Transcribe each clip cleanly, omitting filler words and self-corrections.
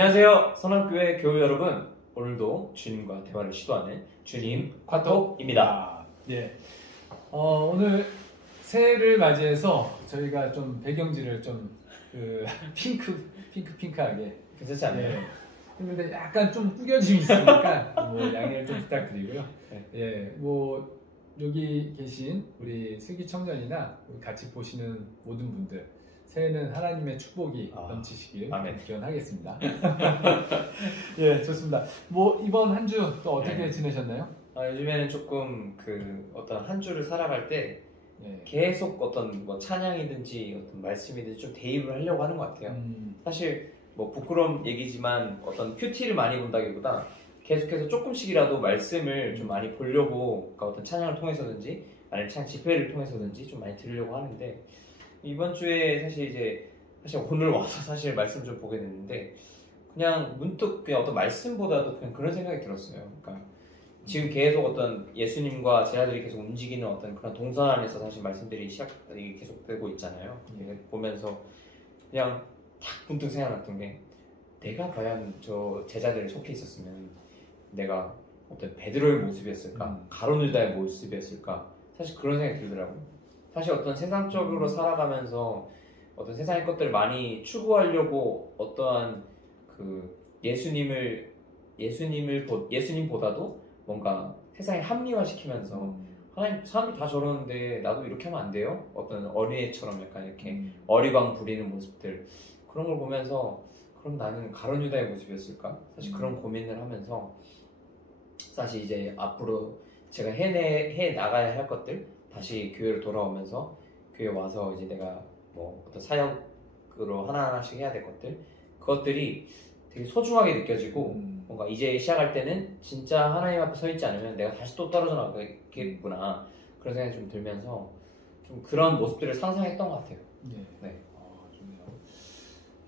안녕하세요. 선한교회 교우 여러분. 오늘도 주님과 대화를 시도하는 주님 카톡입니다. 네. 오늘 새해를 맞이해서 저희가 좀 배경지를 좀 핑크하게 괜찮지 않나요? 네. 했는데 약간 좀 꾸겨짐이 있으니까 뭐 양해를 좀 부탁드리고요. 네. 예, 뭐 여기 계신 우리 슬기 청년이나 같이 보시는 모든 분들 새해는 하나님의 축복이 넘치시길 기원하겠습니다. 예, 좋습니다. 뭐 이번 한 주 또 어떻게 지내셨나요? 요즘에는 조금 어떤 한 주를 살아갈 때 계속 어떤 뭐 찬양이든지 어떤 말씀이든지 좀 대입을 하려고 하는 것 같아요. 사실 뭐 부끄러운 얘기지만 어떤 큐티를 많이 본다기보다 계속해서 조금씩이라도 말씀을 좀 많이 보려고, 그러니까 어떤 찬양을 통해서든지 아니면 찬양 집회를 통해서든지 좀 많이 들으려고 하는데, 이번 주에 사실 오늘 와서 사실 말씀 좀 보게 됐는데 그냥 문득 그냥 어떤 말씀보다도 그냥 그런 생각이 들었어요. 그러니까 지금 계속 어떤 예수님과 제자들이 계속 움직이는 어떤 그런 동선 안에서 사실 말씀들이 계속되고 있잖아요. 보면서 그냥 딱 문득 생각났던 게, 내가 과연 저 제자들에 속해 있었으면 내가 어떤 베드로의 모습이었을까, 가룟 유다의 모습이었을까, 사실 그런 생각이 들더라고요. 사실 어떤 세상적으로 살아가면서 어떤 세상의 것들을 많이 추구하려고 어떠한 예수님보다도 뭔가 세상에 합리화시키면서 하나님, 사람들이 다 저러는데 나도 이렇게 하면 안 돼요? 어떤 어린애처럼 약간 이렇게 어리광 부리는 모습들, 그런 걸 보면서 그럼 나는 가룟 유다의 모습이었을까? 사실 그런 고민을 하면서, 사실 이제 앞으로 제가 해 나가야 할 것들, 다시 교회로 돌아오면서 교회 와서 이제 내가 뭐 어떤 사역으로 하나하나씩 해야 될 것들, 그것들이 되게 소중하게 느껴지고, 뭔가 이제 시작할 때는 진짜 하나님 앞에 서 있지 않으면 내가 다시 또 떨어져 나가겠구나, 그런 생각이 좀 들면서 좀 그런 모습들을 상상했던 것 같아요. 네. 좋네요.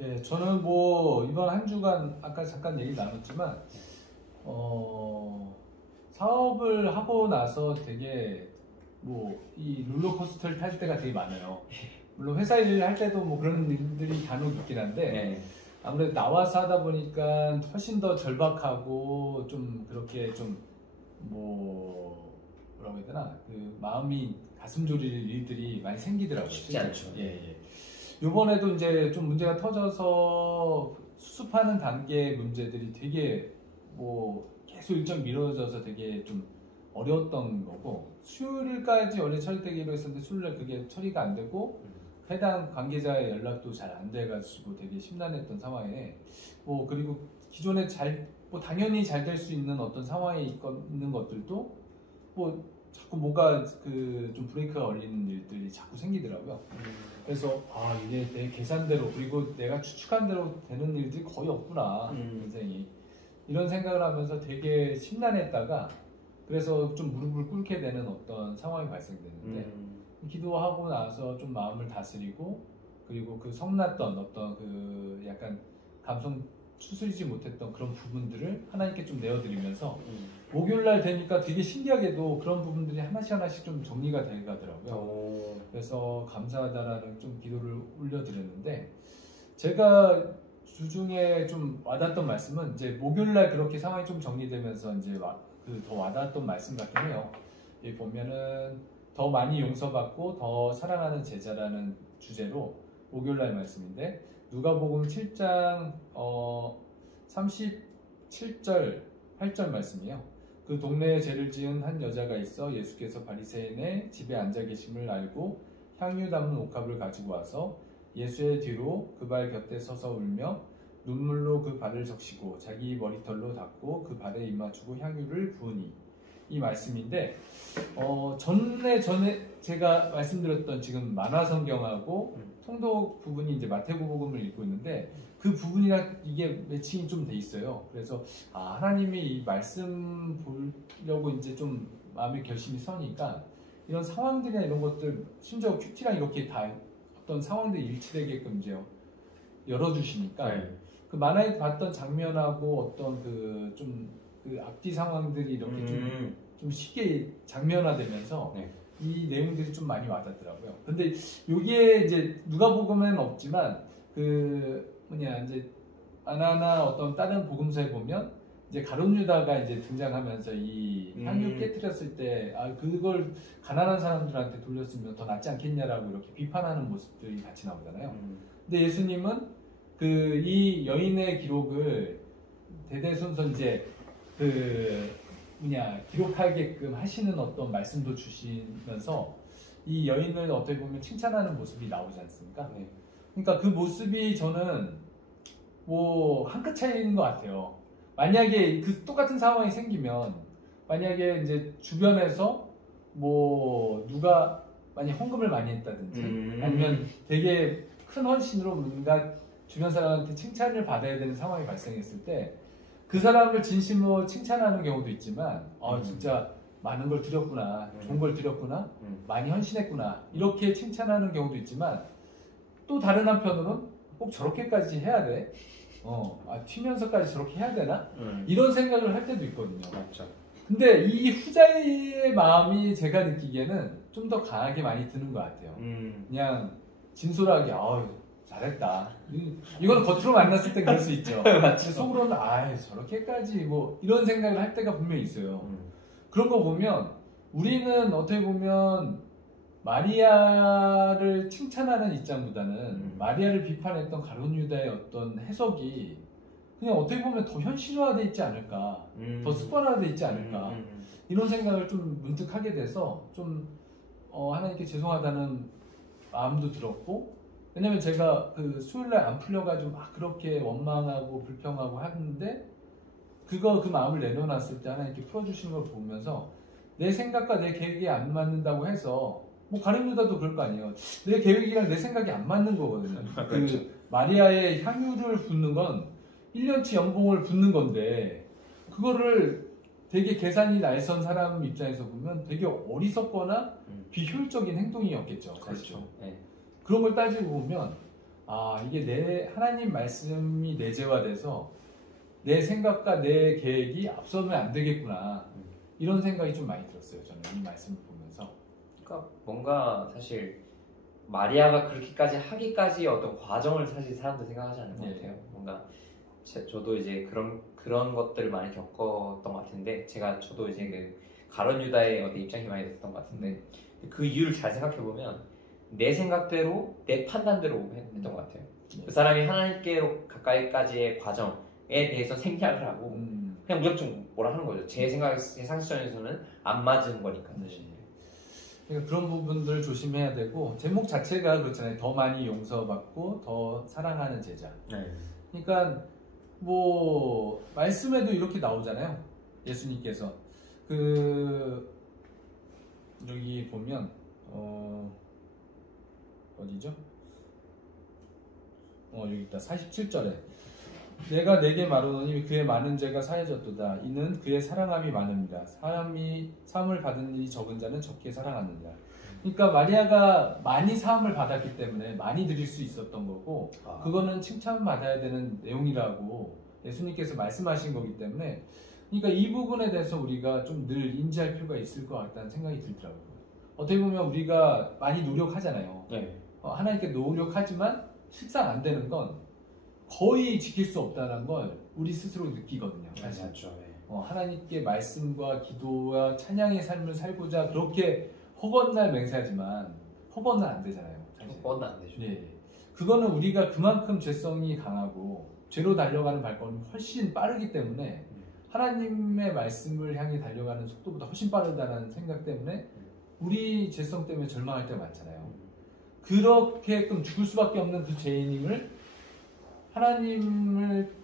예, 저는 뭐 이번 한 주간 아까 잠깐 얘기 나눴지만 사업을 하고 나서 되게 뭐 이 롤러코스터를 탈 때가 되게 많아요. 물론 회사 일 할 때도 뭐 그런 일들이 간혹 있긴 한데 아무래도 나와서 하다 보니까 훨씬 더 절박하고 좀 그렇게 좀 뭐라고 해야 되나, 마음이 가슴 졸일 일들이 많이 생기더라고요. 쉽지 않죠. 요번에도 이제 좀 문제가 터져서 수습하는 단계의 문제들이 되게 뭐 계속 일정 미뤄져서 되게 좀 어려웠던 거고, 수요일까지 원래 처리되기로 했었는데 수요일날 그게 처리가 안 되고 해당 관계자의 연락도 잘 안 돼가지고 되게 심란했던 상황에, 뭐 그리고 기존에 당연히 잘 될 수 있는 어떤 상황에 있는 것들도 뭐 자꾸 뭐가 좀 브레이크가 걸리는 일들이 자꾸 생기더라고요. 그래서 이게 내 계산대로, 그리고 내가 추측한 대로 되는 일들이 거의 없구나, 인생이. 이런 생각을 하면서 되게 심란했다가, 그래서 좀 무릎을 꿇게 되는 어떤 상황이 발생됐는데, 기도하고 나서 좀 마음을 다스리고, 그리고 성났던 어떤 약간 감성 추스리지 못했던 그런 부분들을 하나님께 좀 내어드리면서 목요일날 되니까 되게 신기하게도 그런 부분들이 하나씩 좀 정리가 돼 가더라고요. 그래서 감사하다라는 좀 기도를 올려드렸는데, 제가 주중에 좀 와닿았던 말씀은 이제 목요일날 그렇게 상황이 좀 정리되면서 이제 더 와닿았던 말씀 같긴 해요. 여기 보면은 더 많이 용서받고 더 사랑하는 제자라는 주제로 목요일날 말씀인데, 누가복음 7장 37절 8절 말씀이에요. 그 동네에 죄를 지은 한 여자가 있어 예수께서 바리새인의 집에 앉아 계심을 알고 향유 담은 옥합을 가지고 와서 예수의 뒤로 그 발 곁에 서서 울며 눈물로 그 발을 적시고 자기 머리털로 닦고 그 발에 입맞추고 향유를 부으니, 이 말씀인데, 전에 제가 말씀드렸던 지금 만화성경하고 통독 부분이 이제 마태복음을 읽고 있는데, 그 부분이랑 이게 매칭이 좀 돼 있어요. 그래서 하나님이 이 말씀 보려고 이제 좀 마음의 결심이 서니까 이런 상황들이나 이런 것들, 심지어 큐티랑 이렇게 다 어떤 상황들이 일치되게끔 이제 열어주시니까 그 만화에 봤던 장면하고 어떤 앞뒤 상황들이 이렇게 좀 쉽게 장면화되면서 이 내용들이 좀 많이 와닿더라고요. 근데 여기에 이제 누가복음에는 없지만 이제 아나나 어떤 다른 복음서에 보면 이제 가룟 유다가 이제 등장하면서 이 향유 깨뜨렸을 때 그걸 가난한 사람들한테 돌렸으면 더 낫지 않겠냐라고 이렇게 비판하는 모습들이 같이 나오잖아요. 근데 예수님은 이 여인의 기록을 대대손손 이제 기록하게끔 하시는 어떤 말씀도 주시면서 이 여인을 어떻게 보면 칭찬하는 모습이 나오지 않습니까? 네. 그러니까 그 모습이 저는 뭐 한 끗 차이인 것 같아요. 만약에 그 똑같은 상황이 생기면 만약에 이제 주변에서 뭐 누가 만약 헌금을 많이 했다든지 아니면 되게 큰 헌신으로 뭔가 주변 사람한테 칭찬을 받아야 되는 상황이 발생했을 때 그 사람을 진심으로 칭찬하는 경우도 있지만 진짜 많은 걸 드렸구나, 좋은 걸 드렸구나, 많이 헌신했구나 이렇게 칭찬하는 경우도 있지만 또 다른 한편으로는 꼭 저렇게까지 해야 돼? 튀면서까지 저렇게 해야 되나? 이런 생각을 할 때도 있거든요. 맞죠. 근데 이 후자의 마음이 제가 느끼기에는 좀 더 강하게 많이 드는 것 같아요. 그냥 진솔하게 잘했다. 이건 겉으로 만났을 때 그럴 수 있죠. 속으로는 저렇게까지 뭐 이런 생각을 할 때가 분명히 있어요. 그런 거 보면 우리는 어떻게 보면 마리아를 칭찬하는 입장보다는 마리아를 비판했던 가룟 유다의 어떤 해석이 그냥 어떻게 보면 더 현실화되어 있지 않을까, 더 습관화되어 있지 않을까 이런 생각을 좀 문득 하게 돼서 좀 하나님께 죄송하다는 마음도 들었고, 왜냐면 제가 그 수요일날 안 풀려가지고 막 그렇게 원망하고 불평하고 하는데 그 마음을 내려놨을 때 하나님께 풀어주시는 걸 보면서 내 생각과 내 계획이 안 맞는다고 해서 뭐 가룟 유다도 그럴 거 아니에요. 내 계획이랑 내 생각이 안 맞는 거거든요. 그렇죠. 마리아의 향유를 붓는 건 1년치 연봉을 붓는 건데 그거를 되게 계산이 날선 사람 입장에서 보면 되게 어리석거나 비효율적인 행동이었겠죠. 그렇죠. 네. 그런 걸 따지고 보면 이게 하나님 말씀이 내재화돼서 내 생각과 내 계획이 앞서면 안 되겠구나 이런 생각이 좀 많이 들었어요. 저는 이 말씀을 보면서. 그러니까 뭔가 사실 마리아가 그렇게까지 하기까지 어떤 과정을 사실 사람들 생각하지 않는 것 같아요. 뭔가 저도 이제 그런 것들을 많이 겪었던 것 같은데 저도 이제 그 가룟 유다의 어떤 입장이 많이 됐었던 것 같은데 그 이유를 잘 생각해 보면 내 생각대로 내 판단대로 했던 것 같아요. 그 사람이 하나님께 가까이까지의 과정에 대해서 생략을 하고 그냥 무작정 뭐라 하는 거죠. 제 상식선에서는 안 맞은 거니까. 그러니까 그런 부분들 조심해야 되고 제목 자체가 그렇잖아요. 더 많이 용서받고 더 사랑하는 제자. 그러니까 뭐 말씀에도 이렇게 나오잖아요. 예수님께서 여기 보면 어디죠? 여기 있다. 47절에 내가 내게 말하노니 그의 많은 죄가 사해졌도다. 이는 그의 사랑함이 많음이라. 사람이 사함을 받은 일이 적은 자는 적게 사랑하느니라. 그러니까 마리아가 많이 사함을 받았기 때문에 많이 드릴 수 있었던 거고 그거는 칭찬받아야 되는 내용이라고 예수님께서 말씀하신 거기 때문에 그러니까 이 부분에 대해서 우리가 좀 늘 인지할 필요가 있을 것 같다는 생각이 들더라고요. 어떻게 보면 우리가 많이 노력하잖아요. 하나님께 노력하지만 실상 안 되는 건 거의 지킬 수 없다는 걸 우리 스스로 느끼거든요. 사실. 하나님께 말씀과 기도와 찬양의 삶을 살고자 그렇게 허건날 맹세하지만 허건은 안 되잖아요. 허건은 안 되죠. 그거는 우리가 그만큼 죄성이 강하고 죄로 달려가는 발걸음이 훨씬 빠르기 때문에 하나님의 말씀을 향해 달려가는 속도보다 훨씬 빠르다는 생각 때문에 우리 죄성 때문에 절망할 때가 많잖아요. 그렇게끔 죽을 수밖에 없는 그 죄인임을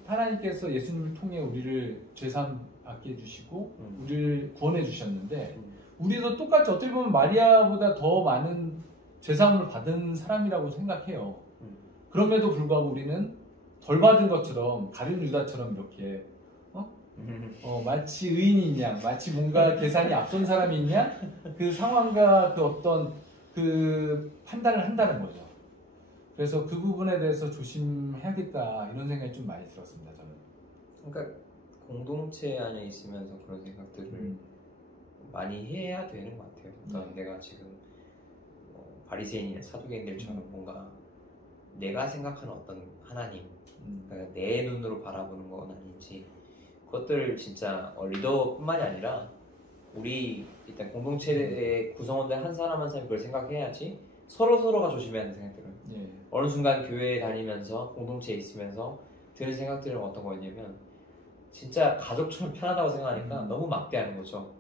하나님께서 예수님을 통해 우리를 죄사함 받게 해주시고 우리를 구원해 주셨는데 우리도 똑같이 어떻게 보면 마리아보다 더 많은 죄사함을 받은 사람이라고 생각해요. 그럼에도 불구하고 우리는 덜 받은 것처럼 가룟 유다처럼 이렇게 마치 의인이 양 마치 뭔가 계산이 앞선 사람이 있냐 그 상황과 그 어떤 그 판단을 한다는 거죠. 그래서 그 부분에 대해서 조심해야겠다 이런 생각이 좀 많이 들었습니다. 저는. 그러니까 공동체 안에 있으면서 그런 생각들을 많이 해야 되는 것 같아요. 그러니까 내가 지금 바리새인이나 사두개인들처럼 뭔가 내가 생각하는 어떤 하나님, 그러니까 내 눈으로 바라보는 건 아닌지, 그것들 진짜 리더뿐만이 아니라 우리 일단 공동체의 구성원들 한 사람 한 사람이 그걸 생각해야지 서로가 조심해야 하는 생각들은 어느 순간 교회에 다니면서 공동체에 있으면서 드는 생각들은 어떤 거였냐면 진짜 가족처럼 편하다고 생각하니까 너무 막대하는 거죠.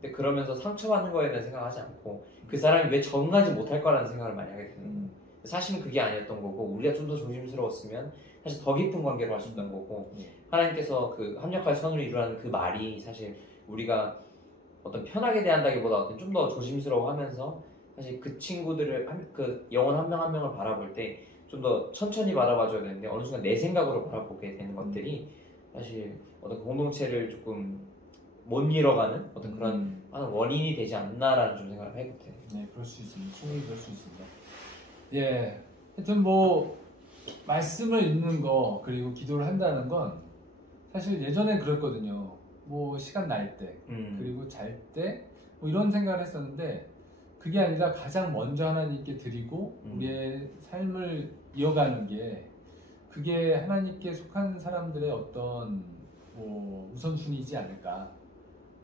근데 그러면서 상처받는 거에 대한 생각하지 않고 그 사람이 왜 적응하지 못할 거라는 생각을 많이 하게 되는 거예요. 사실은 그게 아니었던 거고 우리가 좀 더 조심스러웠으면 사실 더 깊은 관계로 할 수 있던 거고 하나님께서 그 합력할 선을 이루라는 그 말이 사실 우리가 어떤 편하게 대한다기보다 좀 더 조심스러워하면서 사실 그 친구들을 그 영혼 한 명 한 명을 바라볼 때 좀 더 천천히 바라봐줘야 되는데 어느 순간 내 생각으로 바라보게 되는 것들이 사실 어떤 공동체를 조금 못 잃어가는 어떤 그런 하는 원인이 되지 않나라는 좀 생각을 하게 돼요. 네, 그럴 수 있습니다. 충분히 그럴 수 있습니다. 예, 하여튼 뭐 말씀을 읽는 거 그리고 기도를 한다는 건 사실 예전엔 그랬거든요. 뭐 시간 날 때 그리고 잘 때 뭐 이런 생각을 했었는데 그게 아니라 가장 먼저 하나님께 드리고 우리의 삶을 이어가는 게 그게 하나님께 속한 사람들의 어떤 뭐 우선순위이지 않을까.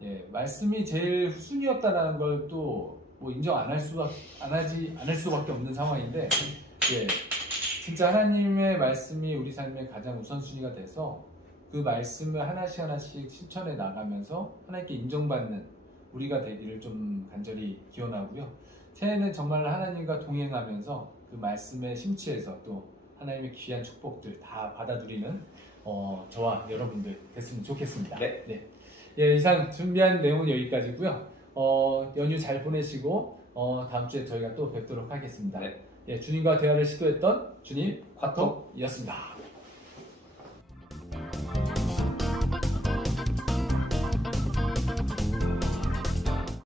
예, 말씀이 제일 후순위였다라는 걸 또 뭐 인정 안 할 수밖에 없는 상황인데, 예, 진짜 하나님의 말씀이 우리 삶의 가장 우선순위가 돼서 그 말씀을 하나씩 실천해 나가면서 하나님께 인정받는 우리가 되기를 좀 간절히 기원하고요. 새해는 정말 하나님과 동행하면서 그 말씀에 심취해서 또 하나님의 귀한 축복들 다 받아들이는 저와 여러분들 됐으면 좋겠습니다. 네. 네. 예, 이상 준비한 내용은 여기까지고요. 연휴 잘 보내시고 다음 주에 저희가 또 뵙도록 하겠습니다. 네. 예, 주님과 대화를 시도했던 주님 과톡이었습니다.